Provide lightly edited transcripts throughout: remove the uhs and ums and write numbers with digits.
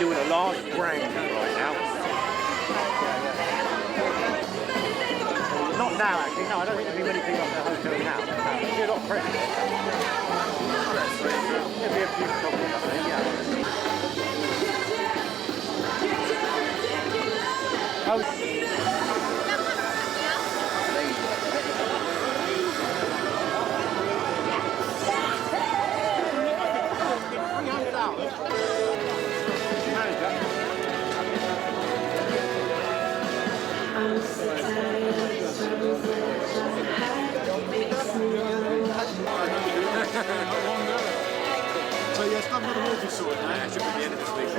doing a large brand right now. Not now, actually. No, I don't think there'll be many people at the hotel now. No, there'll be a lot of pressure. There'll be a few problems, I think, yeah. Oh. So yeah, stuff with the water sorted now. It should be the end of this week.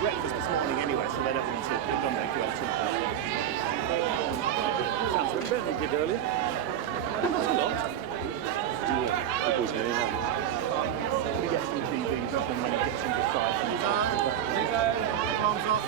Breakfast this morning anyway, so they don't need to have done their job too far. Sounds a bit better than we did earlier. That's a lot. We get some TVs up and then we get some decide from the Palms off.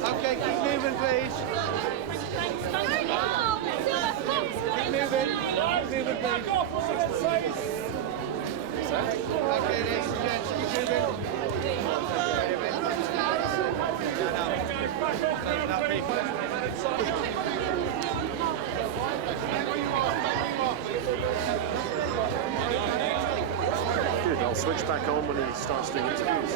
Okay, keep moving, please. Keep moving. Keep moving, please. Okay, ladies and gents, keep moving. Good, I'll switch back on when he starts doing interviews.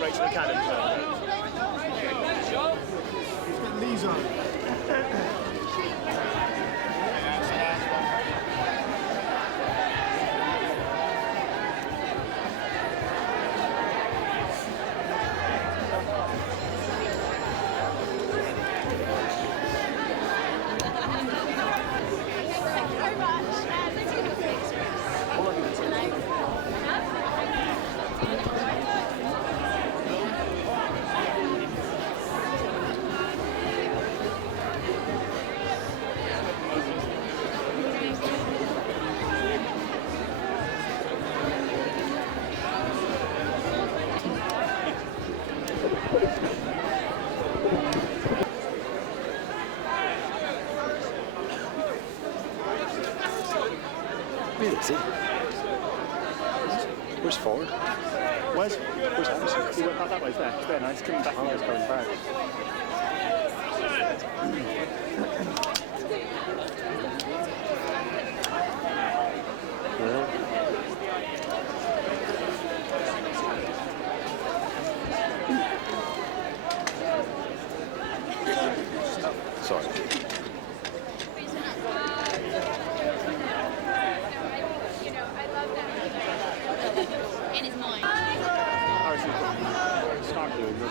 Rachel Academy. He's getting these on. Where is he? Where's Ford? Where's Harrison? He went back that way. It's there now. He's coming back. He's going back. Sorry. In his mind. Harrison's got to start doing them.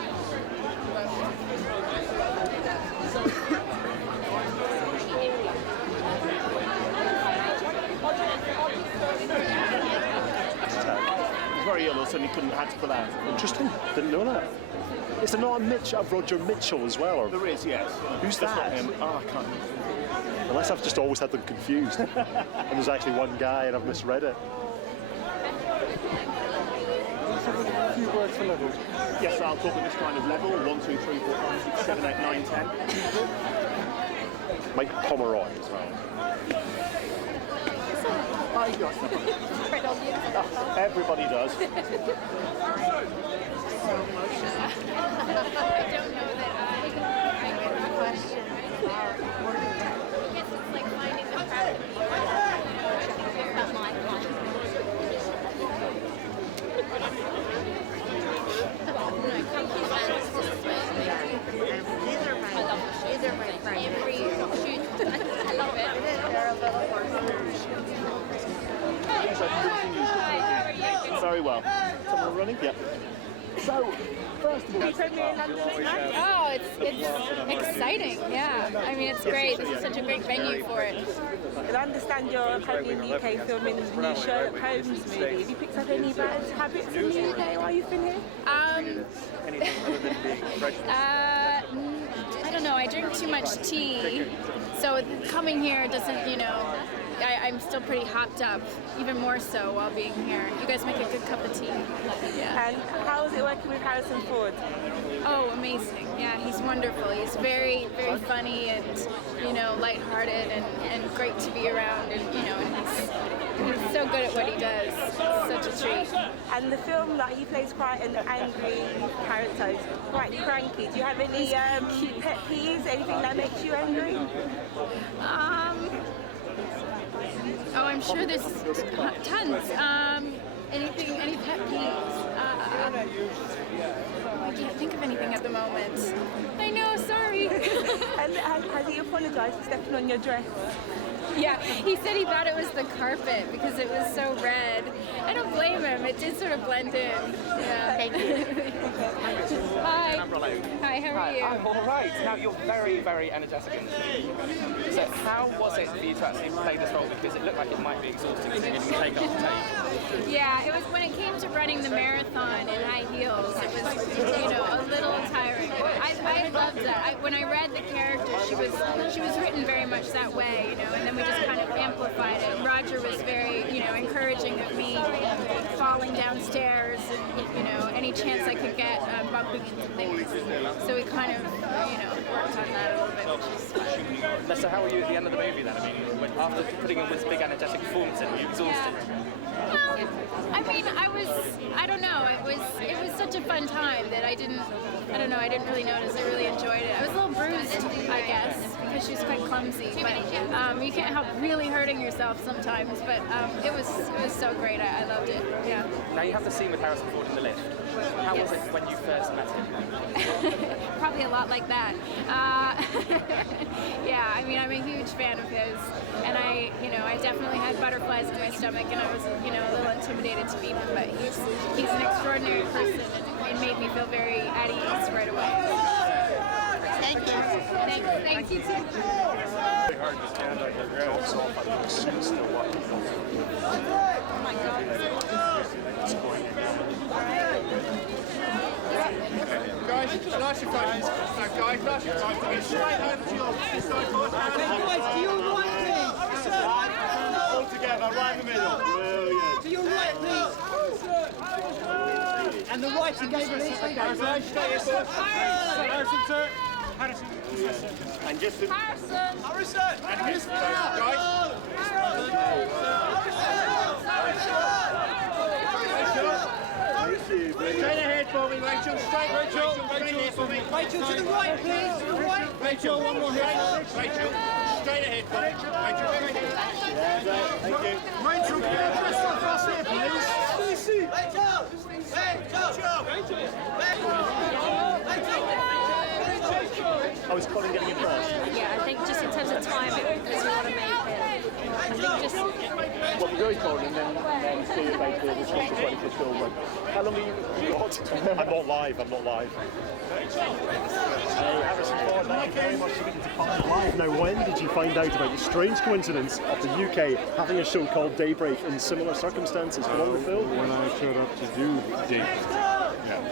He's very ill, so he had to pull out. Interesting. Didn't know that. Is there not a Roger Mitchell as well? Or There is, yes. Who's That's that? not him. Oh, I can't. unless I've just always had them confused, and there's actually one guy and I've misread it. A few words for levels. Yes, I'll talk at this kind of level. 1, 2, 3, 4, 5, 6, 7, 8, 9, 10. Mike Pomeroy as well. Everybody does. I don't know that I get the question. I guess it's like finding the crowd. About my life. These are my friends. Every shoot, I love it. They're a little more. Very well. Someone running? Yeah. So, first of all, Oh, it's exciting, yeah. I mean, it's great. This is such a great venue for it. I understand you're currently in the UK filming the new Sherlock Holmes movie. Have you picked up any bad habits in the UK while you've been here? I don't know. I drink too much tea, so coming here doesn't, you know. I'm still pretty hopped up, even more so while being here. You guys make a good cup of tea. Yeah. And how is it working with Harrison Ford? Oh, amazing. Yeah, he's wonderful. He's very, very funny and, you know, lighthearted and great to be around. And, you know, he's so good at what he does. It's such a treat. And the film, like, he plays quite an angry character. He's quite cranky. Do you have any pet peeves? Anything that makes you angry? Oh, I'm sure there's tons. Any pet peeves? I can't think of anything at the moment. I know, sorry. And has he apologised for stepping on your dress? Yeah, he said he thought it was the carpet because it was so red. I don't blame him. It did sort of blend in. Yeah. Thank you. Hi. Hi, how are you? I'm all right. Now, you're very, very energetic in this movie. So how was it for you to actually play this role? Because it looked like it might be exhausting considering you take up the take. Yeah, it was when it came to running the marathon in high heels. It was, you know, a little tiring. I loved that. When I read the character, she was written very much that way, you know, and then we just kind of amplified it. Roger was very, you know, encouraging of me falling downstairs and, you know, any chance I could get bumping into things. So we kind of, you know, worked on that a little bit, which is fun. So how were you at the end of the movie then? I mean, after putting in this big energetic performance in, were you exhausted? I mean, I don't know, it was such a fun time that I didn't really notice. I really enjoyed it. I was a little bruised, I guess, because she was quite clumsy, but you can't help really hurting yourself sometimes, but it was so great. I loved it, yeah. Now you have the scene with Harrison Ford in the lift. How was it when you first met him? Probably a lot like that. Yeah, I mean, I'm a huge fan of his, and I definitely had butterflies in my stomach, and I was, you know, a little intimidated to meet him, but he's an extraordinary person, and it made me feel very at ease right away. Thank you. Thank you too. It's hard to stand on your ground. It's all about the sun still walking. Oh my God. It's going in. Guys, nice and guys. Guys, nice and guys. Get straight over to your Guys, to your right, please. all together, right in the middle. Brilliant. To your right, please. And the right again, please. Harrison, sir. Harrison. And just Harrison! Harrison. And guys. Rachel, to the right, please. To the right. Rachel, one more hit. Rachel, straight ahead, Rachel. Thank you. Rachel, can you press that across here, please? Lucy. Rachel. I was Colin getting it first. Yeah, I think just in terms of timing, because we want to make it. I think just Well, very cold, and then see you later. The Scottish ready for film. How long have you got? I'm not live. Hey, Harrison Ford, thank you very much for getting to find live. Now, when did you find out about the strange coincidence of the UK having a show called Daybreak in similar circumstances? Along the film? When I showed up to do Daybreak. Yeah.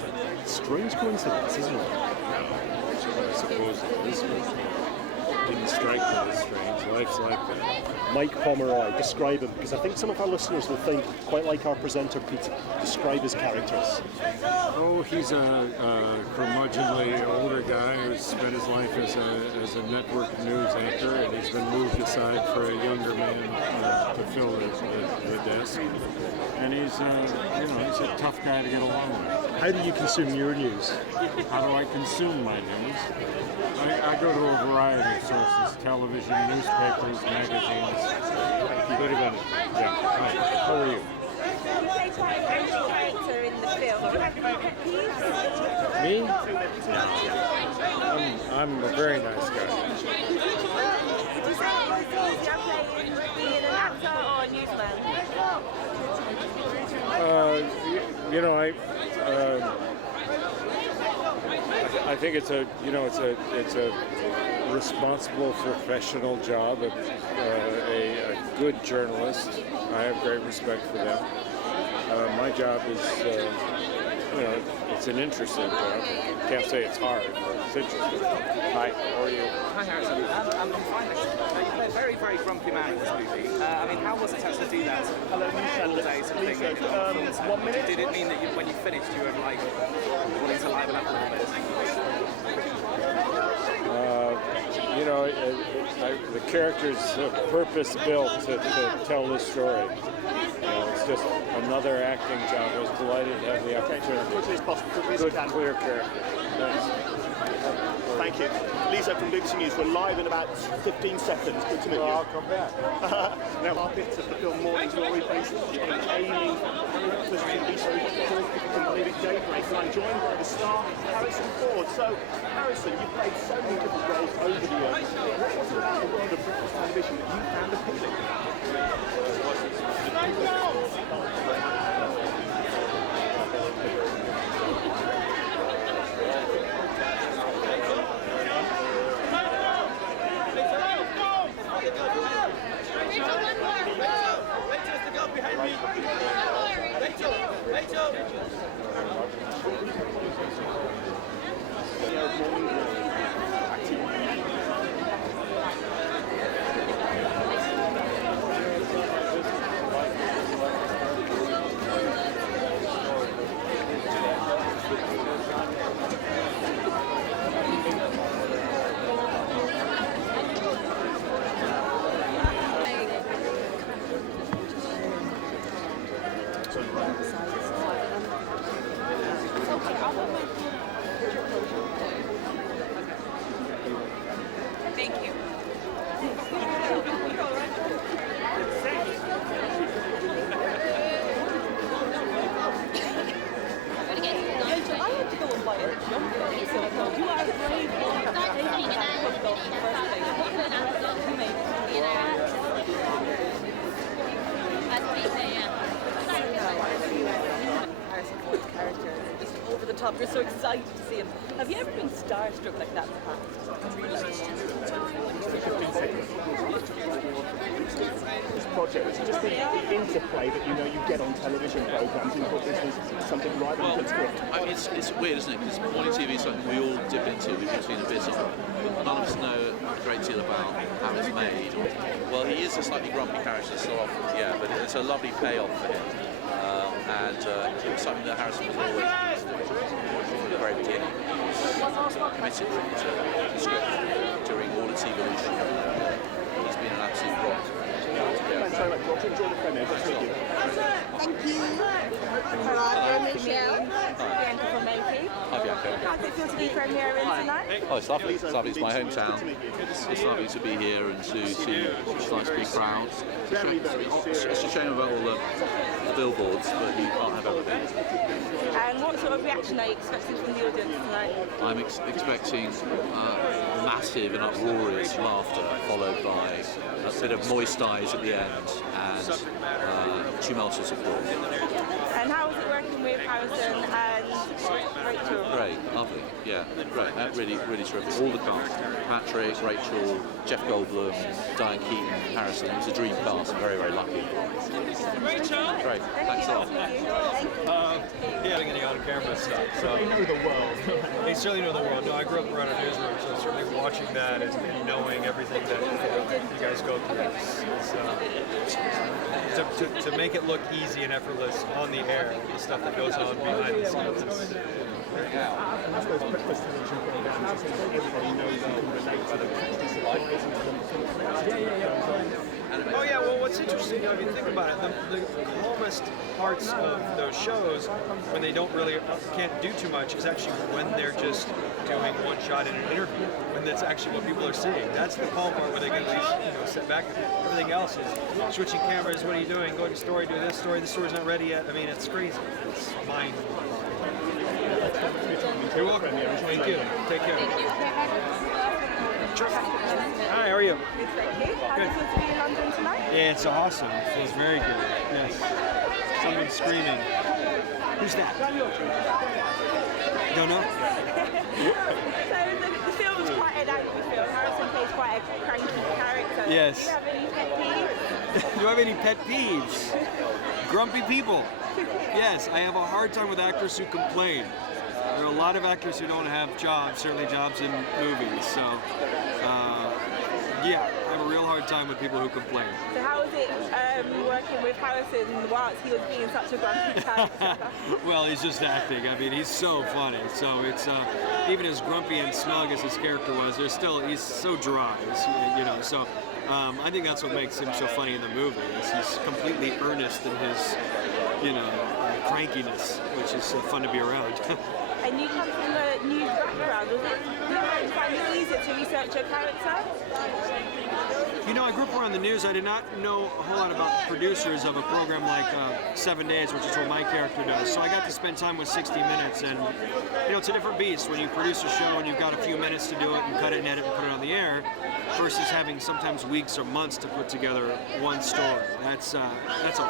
Strange coincidence, isn't it? I suppose this didn't strike me as strange. Life's like that. Mike Pomeroy, describe him, because I think some of our listeners will think, quite like our presenter Pete, describe his characters. Oh, he's a curmudgeonly older guy who's spent his life as a network news anchor, and he's been moved aside for a younger man to fill the desk. And he's he's a tough guy to get along with. How do you consume your news? How do I consume my news? I go to a variety of sources: television, newspapers, magazines. Wait a minute. Yeah. Hi. How are you? You play quite a character in the film. Do you have any pet peeves? Me? I'm a very nice guy. Would you say it was easier playing being an actor or a newsman? I think it's a responsible professional job. A good journalist. I have great respect for them. My job is, it's an interesting job. Can't say it's hard, but it's interesting. Hi, how are you? Hi Harrison. I'm fine. You play a very, very grumpy man in this movie. I mean, how was it to actually do that? Hello, news channel. Days and Please, things. 1 minute. Did it mean that when you finished, you were like wanting to liven up a little bit? The character's purpose-built to tell this story. It's just another acting job. I was delighted to have the opportunity. Quickly as possible. Good, clear character. Thanks. Thank you. Lisa from BBC News. We're live in about 15 seconds. Good to meet you. I'll come back. Now, our bits of the film Morning Glory plays Amy, Christian Lisa, from Daybreak, and I'm joined by the star, Harrison Ford. So, Harrison, you've played so many different roles over the years. What was it about the world of British television that you found appealing? Thank you. I had to go and buy a jump so I thought, you are a brave one. Taking that cooked off in the first place. Harrison Ford's character is just over the top. You're so excited to see him. Have you ever been starstruck like that in the past? This project, it's just the interplay that you get on television programmes. You thought this was something right on the script. I mean, it's weird, isn't it? Because morning TV is something we all dip into. We've all seen a bit of it. None of us know a great deal about how it's made. Well, he is a slightly grumpy character so often, yeah, but it's a lovely payoff for him. And it was something that Harrison was always from the very beginning. He was committed to the script during all its evolution. He's been an absolute rock. Thanks very much, Roger. Enjoy the premiere. Good to meet you. Thank you. Hello, I'm Michelle. Bianca from AP. Hi, Bianca. How does it feel to be premiering tonight? Oh, it's lovely. It's lovely. It's my hometown. It's lovely to be here and to see such nice big crowds. It's a shame about all the billboards, but you can't have everything. And what sort of reaction are you expecting from the audience tonight? I'm expecting massive and uproarious laughter, followed by a bit of moist eyes at the end and tumultuous applause. And how was it working with Harrison and Rachel? Great, lovely, yeah, great, really, really terrific. All the cast, Patrick, Rachel, Jeff Goldblum, Diane Keaton, Harrison. It was a dream cast, very, very lucky. Rachel! Great, thanks a lot. Yeah, doing any on-camera stuff. So You know the world. they certainly know the world. No, I grew up around a newsroom, so certainly watching that and knowing everything that you guys go through. To make it look easy and effortless on the air, the stuff that goes on behind the scenes. And that's those breakfast television programs. I think everybody knows and can relate to them. Actually surprising to them. Oh yeah, well what's interesting, I mean, think about it, the calmest parts of those shows, when they can't do too much, is actually when they're just doing one shot in an interview, when that's actually what people are seeing. That's the calm part where they can at least, sit back. Everything else is switching cameras, what are you doing, going to story, do this story, the story's not ready yet. I mean, it's crazy. It's mind. You're welcome. Thank you. Take care. Hi, how are you? Good, thank you. How does it feel to be in London tonight? Yeah, it's awesome. It feels very good. Yes. Someone screaming. Who's that? Don't know? So the film is quite an angry film. Harrison plays quite a cranky character. Yes. Do you have any pet peeves? Do I have any pet peeves? Grumpy people. Yes, I have a hard time with actors who complain. There are a lot of actors who don't have jobs, certainly jobs in movies. So, yeah, I have a real hard time with people who complain. So how was it working with Harrison whilst he was being such a grumpy character? Well, he's just acting. I mean, he's so funny. So it's even as grumpy and snug as his character was, he's so dry. So I think that's what makes him so funny in the movie. Is he's completely earnest in his, crankiness, which is fun to be around. And you come from a news background. Did you find it easier to research your character? I grew up around the news. I did not know a whole lot about producers of a program like 7 Days, which is what my character does. So I got to spend time with 60 Minutes, and it's a different beast when you produce a show and you've got a few minutes to do it and cut it and edit and put it on the air, versus having sometimes weeks or months to put together one story. That's a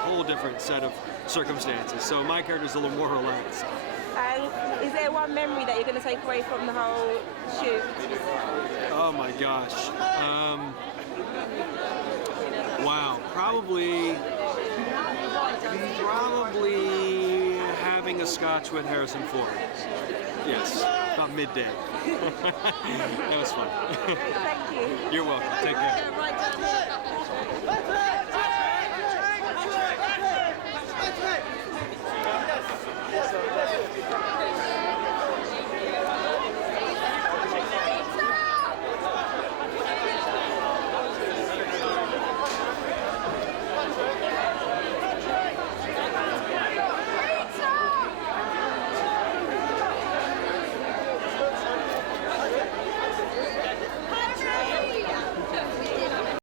whole different set of circumstances. So my character's a little more relaxed. And is there one memory that you're going to take away from the whole shoot? Oh my gosh. Wow. Probably having a scotch with Harrison Ford. Yes, about midday. That was fun. Thank you. You're welcome. Take care.